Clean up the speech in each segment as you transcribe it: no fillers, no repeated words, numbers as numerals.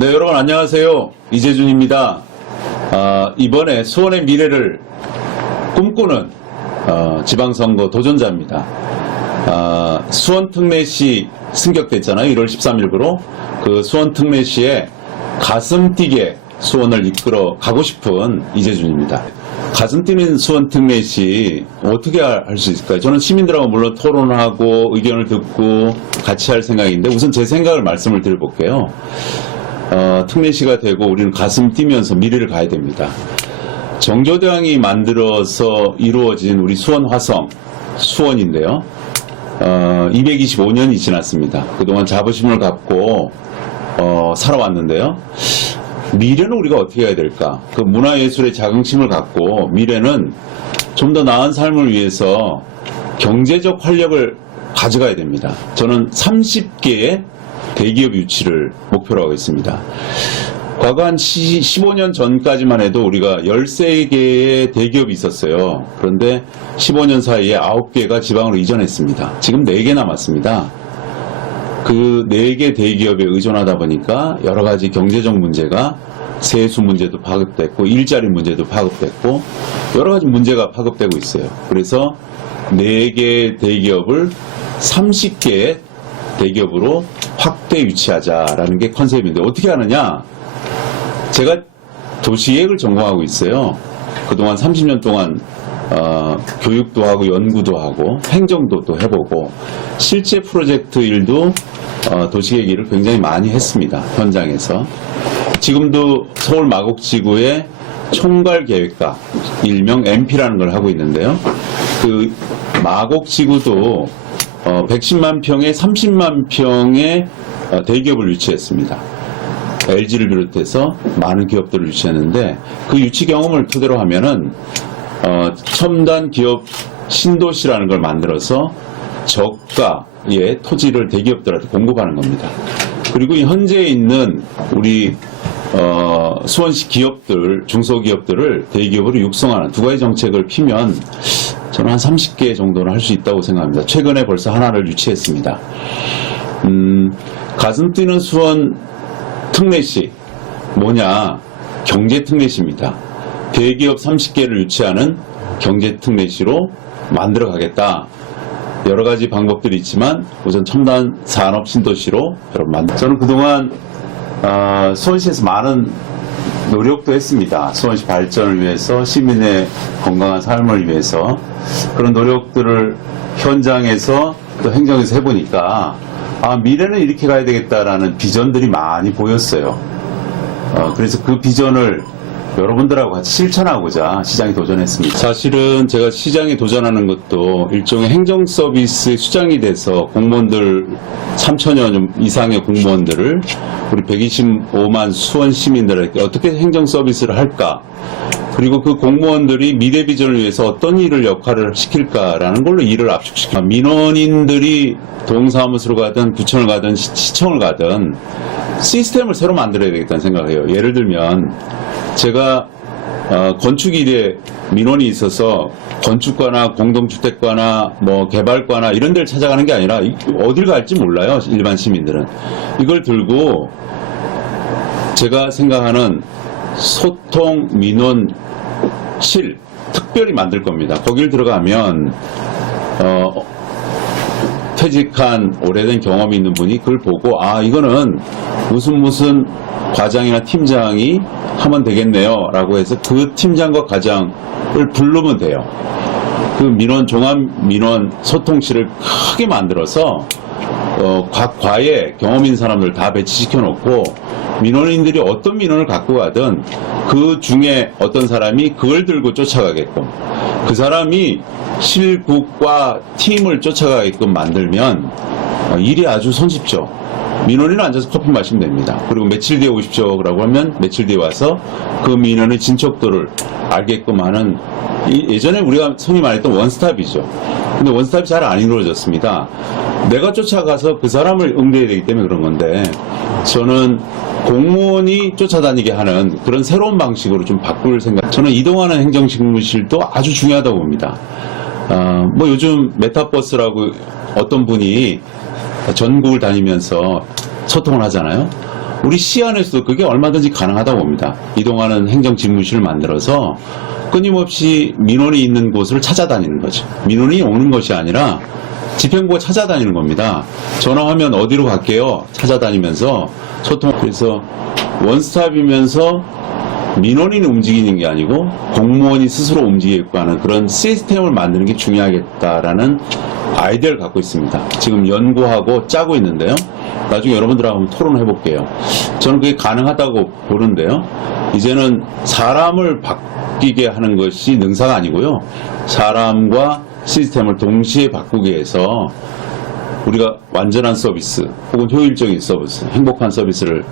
네, 여러분 안녕하세요. 이재준입니다. 이번에 수원의 미래를 꿈꾸는 지방선거 도전자입니다. 수원 특례시 승격됐잖아요. 1월 13일부로. 그 수원 특례시에 가슴 뛰게 수원을 이끌어 가고 싶은 이재준입니다. 가슴 뛰는 수원 특례시 어떻게 할 수 있을까요? 저는 시민들하고 물론 토론하고 의견을 듣고 같이 할 생각인데 우선 제 생각을 말씀을 드려볼게요. 특례시가 되고 우리는 가슴 뛰면서 미래를 가야 됩니다. 정조대왕이 만들어서 이루어진 우리 수원 화성, 수원인데요. 225년이 지났습니다. 그동안 자부심을 갖고 살아왔는데요. 미래는 우리가 어떻게 해야 될까? 그 문화예술의 자긍심을 갖고 미래는 좀 더 나은 삶을 위해서 경제적 활력을 가져가야 됩니다. 저는 30개의 대기업 유치를 목표로 하고 있습니다. 과거 한 15년 전까지만 해도 우리가 13개의 대기업이 있었어요. 그런데 15년 사이에 9개가 지방으로 이전했습니다. 지금 4개 남았습니다. 그 4개 대기업에 의존하다 보니까 여러 가지 경제적 문제가 세수 문제도 파급됐고 일자리 문제도 파급됐고 여러 가지 문제가 파급되고 있어요. 그래서 4개 대기업을 30개의 대기업으로 확대 유치하자라는 게 컨셉인데 어떻게 하느냐? 제가 도시계획을 전공하고 있어요. 그동안 30년 동안 교육도 하고 연구도 하고 행정도 또 해보고 실제 프로젝트 일도 도시계획 일을 굉장히 많이 했습니다. 현장에서. 지금도 서울 마곡지구의 총괄계획가 일명 MP라는 걸 하고 있는데요. 그 마곡지구도 110만 평에 30만 평의 대기업을 유치했습니다. LG를 비롯해서 많은 기업들을 유치했는데 그 유치 경험을 토대로 하면은 첨단 기업 신도시라는 걸 만들어서 저가의 토지를 대기업들한테 공급하는 겁니다. 그리고 현재 있는 우리 수원시 기업들, 중소기업들을 대기업으로 육성하는 두 가지 정책을 피면 저는 한 30개 정도는 할 수 있다고 생각합니다. 최근에 벌써 하나를 유치했습니다. 가슴 뛰는 수원 특례시 뭐냐? 경제 특례시입니다. 대기업 30개를 유치하는 경제 특례시로 만들어 가겠다. 여러 가지 방법들이 있지만 우선 첨단 산업 신도시로 여러분 저는 그동안 수원시에서 많은 노력도 했습니다. 수원시 발전을 위해서 시민의 건강한 삶을 위해서 그런 노력들을 현장에서 또 행정에서 해보니까 미래는 이렇게 가야 되겠다라는 비전들이 많이 보였어요. 그래서 그 비전을 여러분들하고 같이 실천하고자 시장에 도전했습니다. 사실은 제가 시장에 도전하는 것도 일종의 행정 서비스 수장이 돼서 공무원들 3천여 이상의 공무원들을 우리 125만 수원 시민들에게 어떻게 행정 서비스를 할까? 그리고 그 공무원들이 미래 비전을 위해서 어떤 일을 역할을 시킬까라는 걸로 일을 압축시킵니다. 민원인들이 동사무소로 가든 구청을 가든 시청을 가든 시스템을 새로 만들어야 되겠다는 생각을 해요. 예를 들면 제가 건축 일에 민원이 있어서 건축과나 공동주택과나 뭐 개발과나 이런 데를 찾아가는 게 아니라 어딜 갈지 몰라요. 일반 시민들은. 이걸 들고 제가 생각하는 소통 민원실 특별히 만들 겁니다. 거길 들어가면 퇴직한 오래된 경험이 있는 분이 그걸 보고 이거는 무슨 과장이나 팀장이 하면 되겠네요 라고 해서 그 팀장과 과장을 부르면 돼요. 그 종합 민원 소통실을 크게 만들어서 각 과에 경험 있는 사람들 다 배치시켜 놓고 민원인들이 어떤 민원을 갖고 가든 그 중에 어떤 사람이 그걸 들고 쫓아가게끔 그 사람이 실국과 팀을 쫓아가게끔 만들면 일이 아주 손쉽죠. 민원인은 앉아서 커피 마시면 됩니다. 그리고 며칠 뒤에 오십시오 라고 하면 며칠 뒤에 와서 그 민원의 진척도를 알게끔 하는 예전에 우리가 흔히 말했던 원스톱이죠. 근데 원스톱이 잘 안 이루어졌습니다. 내가 쫓아가서 그 사람을 응대해야 되기 때문에 그런 건데 저는 공무원이 쫓아다니게 하는 그런 새로운 방식으로 좀 바꿀 생각. 저는 이동하는 행정직무실도 아주 중요하다고 봅니다. 뭐 요즘 메타버스라고 어떤 분이 전국을 다니면서 소통을 하잖아요. 우리 시 안에서도 그게 얼마든지 가능하다고 봅니다. 이동하는 행정집무실을 만들어서 끊임없이 민원이 있는 곳을 찾아다니는 거죠. 민원이 오는 것이 아니라 집행부가 찾아다니는 겁니다. 전화하면 어디로 갈게요? 찾아다니면서 소통. 그래서 원스톱이면서 민원인이 움직이는 게 아니고 공무원이 스스로 움직이게끔 하는 그런 시스템을 만드는 게 중요하겠다라는 아이디어를 갖고 있습니다. 지금 연구하고 짜고 있는데요. 나중에 여러분들하고 한번 토론해 볼게요. 저는 그게 가능하다고 보는데요. 이제는 사람을 바뀌게 하는 것이 능사가 아니고요. 사람과 시스템을 동시에 바꾸기 위해서 우리가 완전한 서비스 혹은 효율적인 서비스, 행복한 서비스를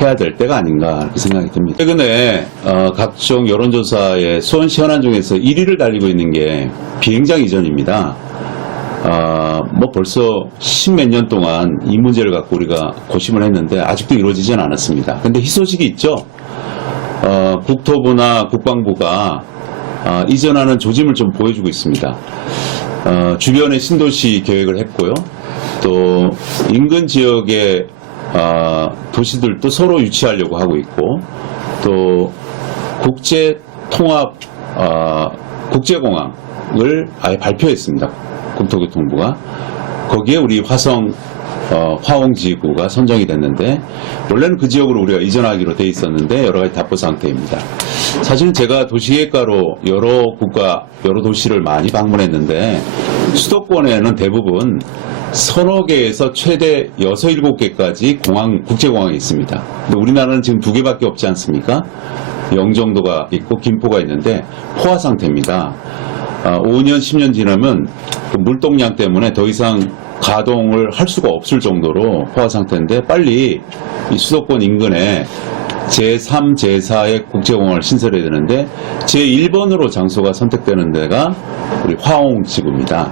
해야 될 때가 아닌가 이렇게 생각이 듭니다. 최근에 각종 여론조사의 수원시 현안 중에서 1위를 달리고 있는 게 비행장 이전입니다. 뭐 벌써 10몇 년 동안 이 문제를 갖고 우리가 고심을 했는데 아직도 이루어지진 않았습니다. 근데 희소식이 있죠. 국토부나 국방부가 이전하는 조짐을 좀 보여주고 있습니다. 주변에 신도시 계획을 했고요. 또 인근 지역의 도시들도 서로 유치하려고 하고 있고, 또 국제 통합 국제공항을 아예 발표했습니다. 국토교통부가. 거기에 우리 화홍지구가 선정이 됐는데, 원래는 그 지역으로 우리가 이전하기로 돼 있었는데 여러 가지 답보 상태입니다. 사실은 제가 도시계획가로 여러 국가, 여러 도시를 많이 방문했는데 수도권에는 대부분 서너 개에서 최대 6, 7개까지 국제공항이 있습니다. 근데 우리나라는 지금 2개밖에 없지 않습니까? 영종도가 있고 김포가 있는데 포화 상태입니다. 5년, 10년 지나면 그 물동량 때문에 더 이상 가동을 할 수가 없을 정도로 포화 상태인데, 빨리 이 수도권 인근에 제3, 제4의 국제공항을 신설해야 되는데 제1번으로 장소가 선택되는 데가 우리 화홍지구입니다.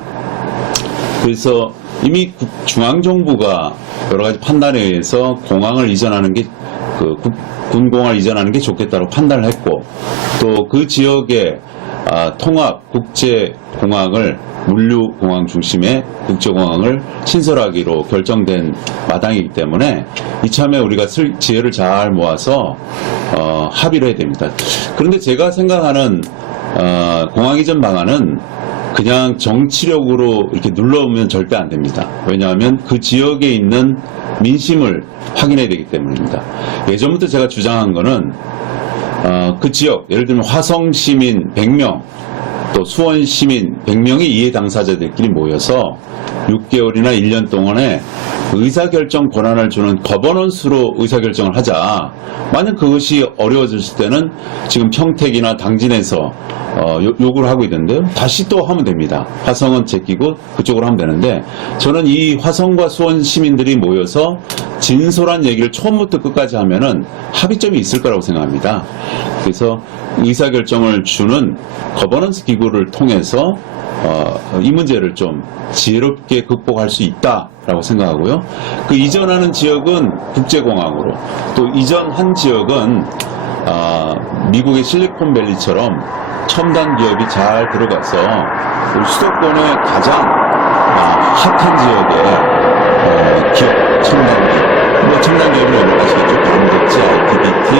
그래서 이미 중앙정부가 여러 가지 판단에 의해서 공항을 이전하는 게, 군공항을 이전하는 게 좋겠다고 판단을 했고, 또 그 지역의 통합 국제공항을, 물류공항 중심의 국제공항을 신설하기로 결정된 마당이기 때문에 이참에 우리가 지혜를 잘 모아서 합의를 해야 됩니다. 그런데 제가 생각하는 공항 이전 방안은 그냥 정치력으로 이렇게 눌러오면 절대 안 됩니다. 왜냐하면 그 지역에 있는 민심을 확인해야 되기 때문입니다. 예전부터 제가 주장한 거는 그 지역, 예를 들면 화성 시민 100명, 또 수원 시민 100명의 이해 당사자들끼리 모여서 6개월이나 1년 동안에 의사결정 권한을 주는 거버넌스로 의사결정을 하자. 만약 그것이 어려워졌을 때는 지금 평택이나 당진에서 요구를 하고 있는데요. 다시 또 하면 됩니다. 화성은 제끼고 그쪽으로 하면 되는데, 저는 이 화성과 수원 시민들이 모여서 진솔한 얘기를 처음부터 끝까지 하면은 합의점이 있을 거라고 생각합니다. 그래서 의사결정을 주는 거버넌스 기구를 통해서 이 문제를 좀 지혜롭게 극복할 수 있다라고 생각하고요. 그 이전하는 지역은 국제공항으로, 또 이전한 지역은 미국의 실리콘밸리처럼 첨단 기업이 잘 들어가서 우리 수도권의 가장 핫한 지역의 기업, 첨단 기업, 뭐 첨단 기업은 여러 가지겠죠. 반도체, IPBT,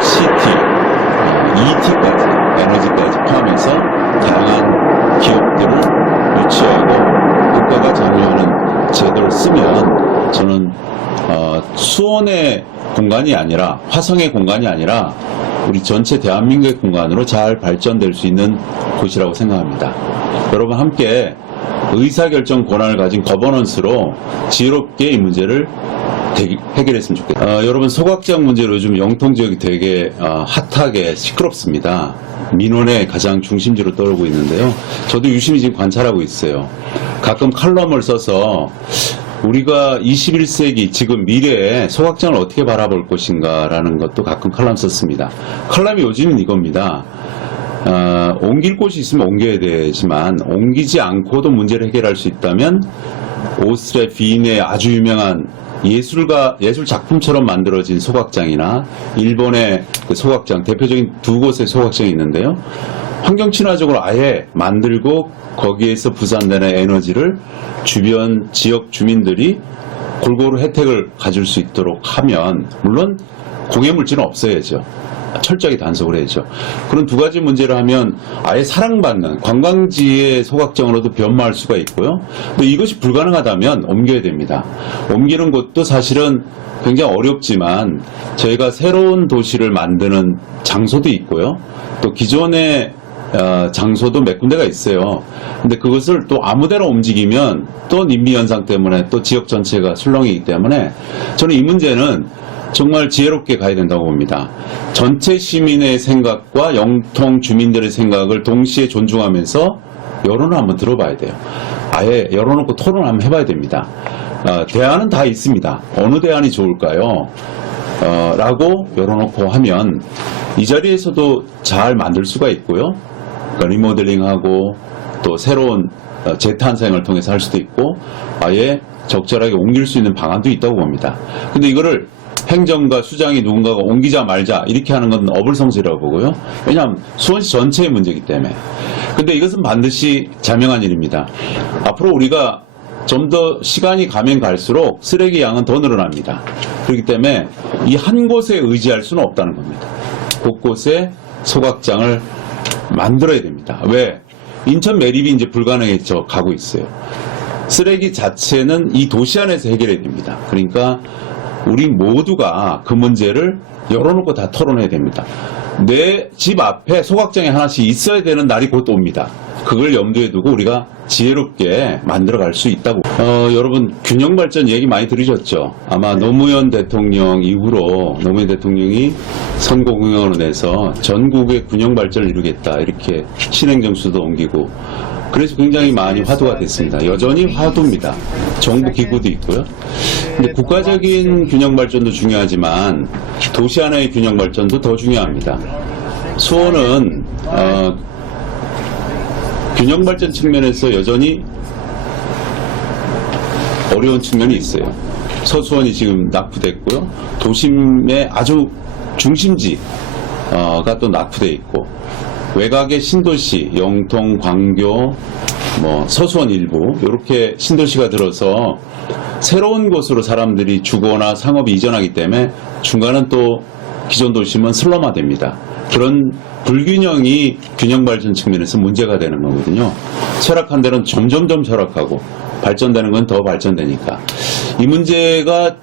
CT, ET까지, 에너지까지 포함해서 다양한 기업들을 유치하고 국가가 장려하는 제도를 쓰면, 저는 수원의 공간이 아니라, 화성의 공간이 아니라 우리 전체 대한민국의 공간으로 잘 발전될 수 있는 곳이라고 생각합니다. 여러분 함께 의사결정 권한을 가진 거버넌스로 지혜롭게 이 문제를 해결했으면 좋겠습니다. 여러분, 소각장 문제로 요즘 영통지역이 되게 핫하게 시끄럽습니다. 민원의 가장 중심지로 떠오르고 있는데요. 저도 유심히 지금 관찰하고 있어요. 가끔 칼럼을 써서 우리가 21세기 지금 미래에 소각장을 어떻게 바라볼 것인가 라는 것도 가끔 칼럼 썼습니다. 칼럼이 요즘은 이겁니다. 옮길 곳이 있으면 옮겨야 되지만 옮기지 않고도 문제를 해결할 수 있다면 오스트리아 빈의 아주 유명한 예술 작품처럼 만들어진 소각장이나 일본의 그 소각장, 대표적인 두 곳의 소각장이 있는데요. 환경 친화적으로 아예 만들고 거기에서 부산되는 에너지를 주변 지역 주민들이 골고루 혜택을 가질 수 있도록 하면, 물론 공해물질은 없어야죠. 철저하게 단속을 해야죠. 그런 두 가지 문제를 하면 아예 사랑받는 관광지의 소각장으로도 변모할 수가 있고요. 근데 이것이 불가능하다면 옮겨야 됩니다. 옮기는 것도 사실은 굉장히 어렵지만 저희가 새로운 도시를 만드는 장소도 있고요. 또 기존의 장소도 몇 군데가 있어요. 근데 그것을 또 아무데나 움직이면 또 님비 현상 때문에 또 지역 전체가 술렁이기 때문에 저는 이 문제는 정말 지혜롭게 가야 된다고 봅니다. 전체 시민의 생각과 영통 주민들의 생각을 동시에 존중하면서 여론을 한번 들어봐야 돼요. 아예 열어놓고 토론을 한번 해봐야 됩니다. 대안은 다 있습니다. 어느 대안이 좋을까요? 라고 열어놓고 하면 이 자리에서도 잘 만들 수가 있고요. 그러니까 리모델링하고 또 새로운 재탄생을 통해서 할 수도 있고 아예 적절하게 옮길 수 있는 방안도 있다고 봅니다. 근데 이거를 행정과 수장이 누군가가 옮기자 말자 이렇게 하는 건 어불성설이라고 보고요. 왜냐하면 수원시 전체의 문제이기 때문에. 근데 이것은 반드시 자명한 일입니다. 앞으로 우리가 좀 더 시간이 가면 갈수록 쓰레기 양은 더 늘어납니다. 그렇기 때문에 이 한 곳에 의지할 수는 없다는 겁니다. 곳곳에 소각장을 만들어야 됩니다. 왜? 인천 매립이 이제 불가능해져 가고 있어요. 쓰레기 자체는 이 도시 안에서 해결해야 됩니다. 그러니까 우리 모두가 그 문제를 열어놓고 다 토론해야 됩니다. 내 집 앞에 소각장이 하나씩 있어야 되는 날이 곧 옵니다. 그걸 염두에 두고 우리가 지혜롭게 만들어갈 수 있다고. 여러분 균형발전 얘기 많이 들으셨죠? 아마 노무현 대통령 이후로 노무현 대통령이 선거공약으로 내서 전국의 균형발전을 이루겠다 이렇게 신행정수도 옮기고 그래서 굉장히 많이 화두가 됐습니다. 여전히 화두입니다. 정부 기구도 있고요. 근데 국가적인 균형발전도 중요하지만 도시 하나의 균형발전도 더 중요합니다. 수원은 균형발전 측면에서 여전히 어려운 측면이 있어요. 서수원이 지금 낙후됐고요. 도심의 아주 중심지가 또 낙후돼 있고 외곽의 신도시, 영통, 광교, 서수원 일부 이렇게 신도시가 들어서 새로운 곳으로 사람들이 주거나 상업이 이전하기 때문에 중간은 또 기존 도심은 슬럼화됩니다. 그런 불균형이 균형발전 측면에서 문제가 되는 거거든요. 철학한 데는 점점점 철학하고 발전되는 건 더 발전되니까 이 문제가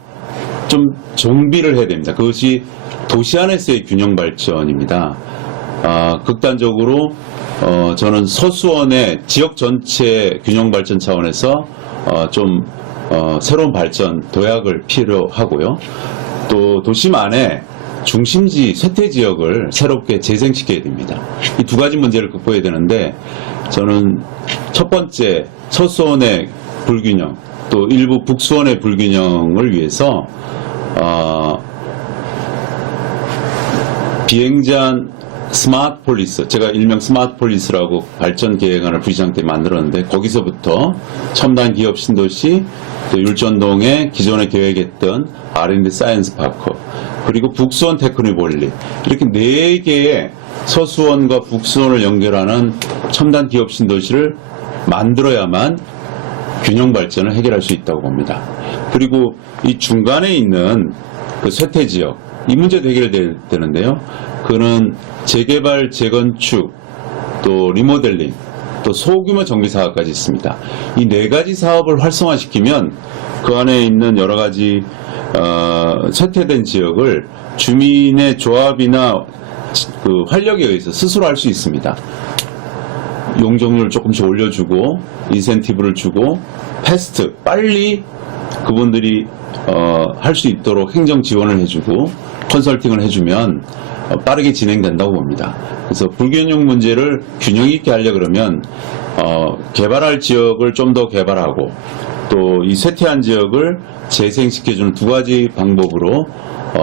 좀 정비를 해야 됩니다. 그것이 도시 안에서의 균형발전입니다. 극단적으로 저는 서수원의 지역 전체 균형발전 차원에서 좀 새로운 발전 도약을 필요하고요. 또 도심 안에 중심지 쇠퇴지역을 새롭게 재생시켜야 됩니다. 이 두 가지 문제를 극복해야 되는데 저는 첫 번째 서수원의 불균형 또 일부 북수원의 불균형을 위해서 비행제한 스마트 폴리스, 제가 일명 스마트 폴리스라고 발전 계획안을 부시장 때 만들었는데 거기서부터 첨단 기업 신도시, 또 율전동에 기존에 계획했던 R&D 사이언스 파크, 그리고 북수원 테크니볼리 이렇게 4개의 서수원과 북수원을 연결하는 첨단 기업 신도시를 만들어야만 균형 발전을 해결할 수 있다고 봅니다. 그리고 이 중간에 있는 그 쇠퇴지역 이 문제도 해결되는데요. 그는 재개발, 재건축, 또 리모델링, 또 소규모 정비 사업까지 있습니다. 이 4가지 사업을 활성화시키면 그 안에 있는 여러 가지 쇠퇴된 지역을 주민의 조합이나 그 활력에 의해서 스스로 할 수 있습니다. 용적률을 조금씩 올려주고 인센티브를 주고 패스트 빨리 그분들이 할 수 있도록 행정 지원을 해주고 컨설팅을 해주면 빠르게 진행된다고 봅니다. 그래서 불균형 문제를 균형 있게 하려 그러면 개발할 지역을 좀 더 개발하고 또 이 쇠퇴한 지역을 재생시켜주는 2가지 방법으로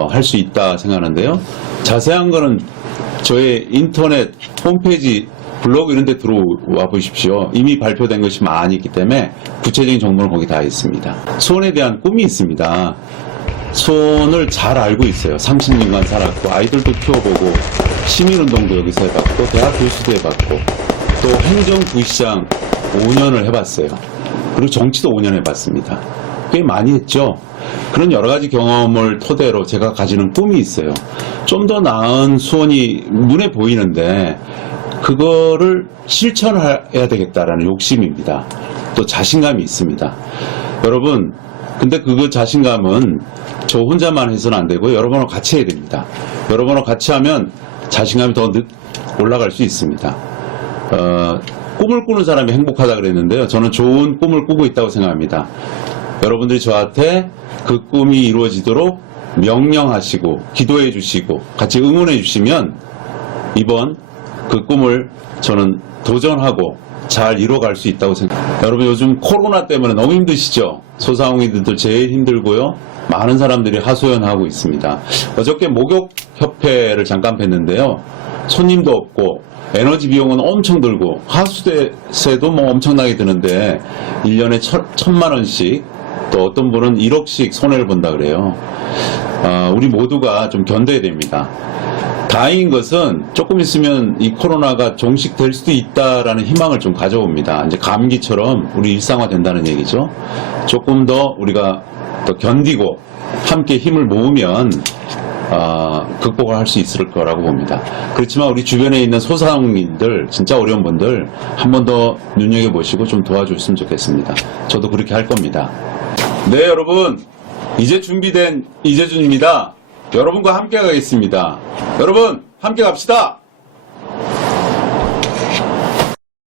할 수 있다 생각하는데요. 자세한 거는 저의 인터넷 홈페이지 블로그 이런 데 들어와 보십시오. 이미 발표된 것이 많이 있기 때문에 구체적인 정보는 거기 다 있습니다. 수원에 대한 꿈이 있습니다. 수원을 잘 알고 있어요. 30년간 살았고 아이들도 키워보고 시민운동도 여기서 해봤고 대학 교수도 해봤고 또 행정부시장 5년을 해봤어요. 그리고 정치도 5년 해봤습니다. 꽤 많이 했죠. 그런 여러 가지 경험을 토대로 제가 가지는 꿈이 있어요. 좀 더 나은 수원이 눈에 보이는데 그거를 실천해야 되겠다라는 욕심입니다. 또 자신감이 있습니다. 여러분, 근데 그 자신감은 저 혼자만 해서는 안 되고 여러분하고 같이 해야 됩니다. 여러분하고 같이 하면 자신감이 더 올라갈 수 있습니다. 꿈을 꾸는 사람이 행복하다 그랬는데요. 저는 좋은 꿈을 꾸고 있다고 생각합니다. 여러분들이 저한테 그 꿈이 이루어지도록 명령하시고 기도해 주시고 같이 응원해 주시면 이번 그 꿈을 저는 도전하고 잘 이뤄갈 수 있다고 생각합니다. 여러분 요즘 코로나 때문에 너무 힘드시죠? 소상공인들도 제일 힘들고요. 많은 사람들이 하소연하고 있습니다. 어저께 목욕협회를 잠깐 뵀는데요. 손님도 없고 에너지 비용은 엄청 들고 하수대세도 뭐 엄청나게 드는데 1년에 1,000만 원씩 또 어떤 분은 1억씩 손해를 본다 그래요. 우리 모두가 좀 견뎌야 됩니다. 다행인 것은 조금 있으면 이 코로나가 종식될 수도 있다라는 희망을 좀 가져옵니다. 이제 감기처럼 우리 일상화 된다는 얘기죠. 조금 더 우리가 더 견디고 함께 힘을 모으면 극복을 할 수 있을 거라고 봅니다. 그렇지만 우리 주변에 있는 소상공인들, 진짜 어려운 분들 한 번 더 눈여겨보시고 좀 도와줬으면 좋겠습니다. 저도 그렇게 할 겁니다. 네, 여러분. 이제 준비된 이재준입니다. 여러분과 함께 가겠습니다. 여러분, 함께 갑시다.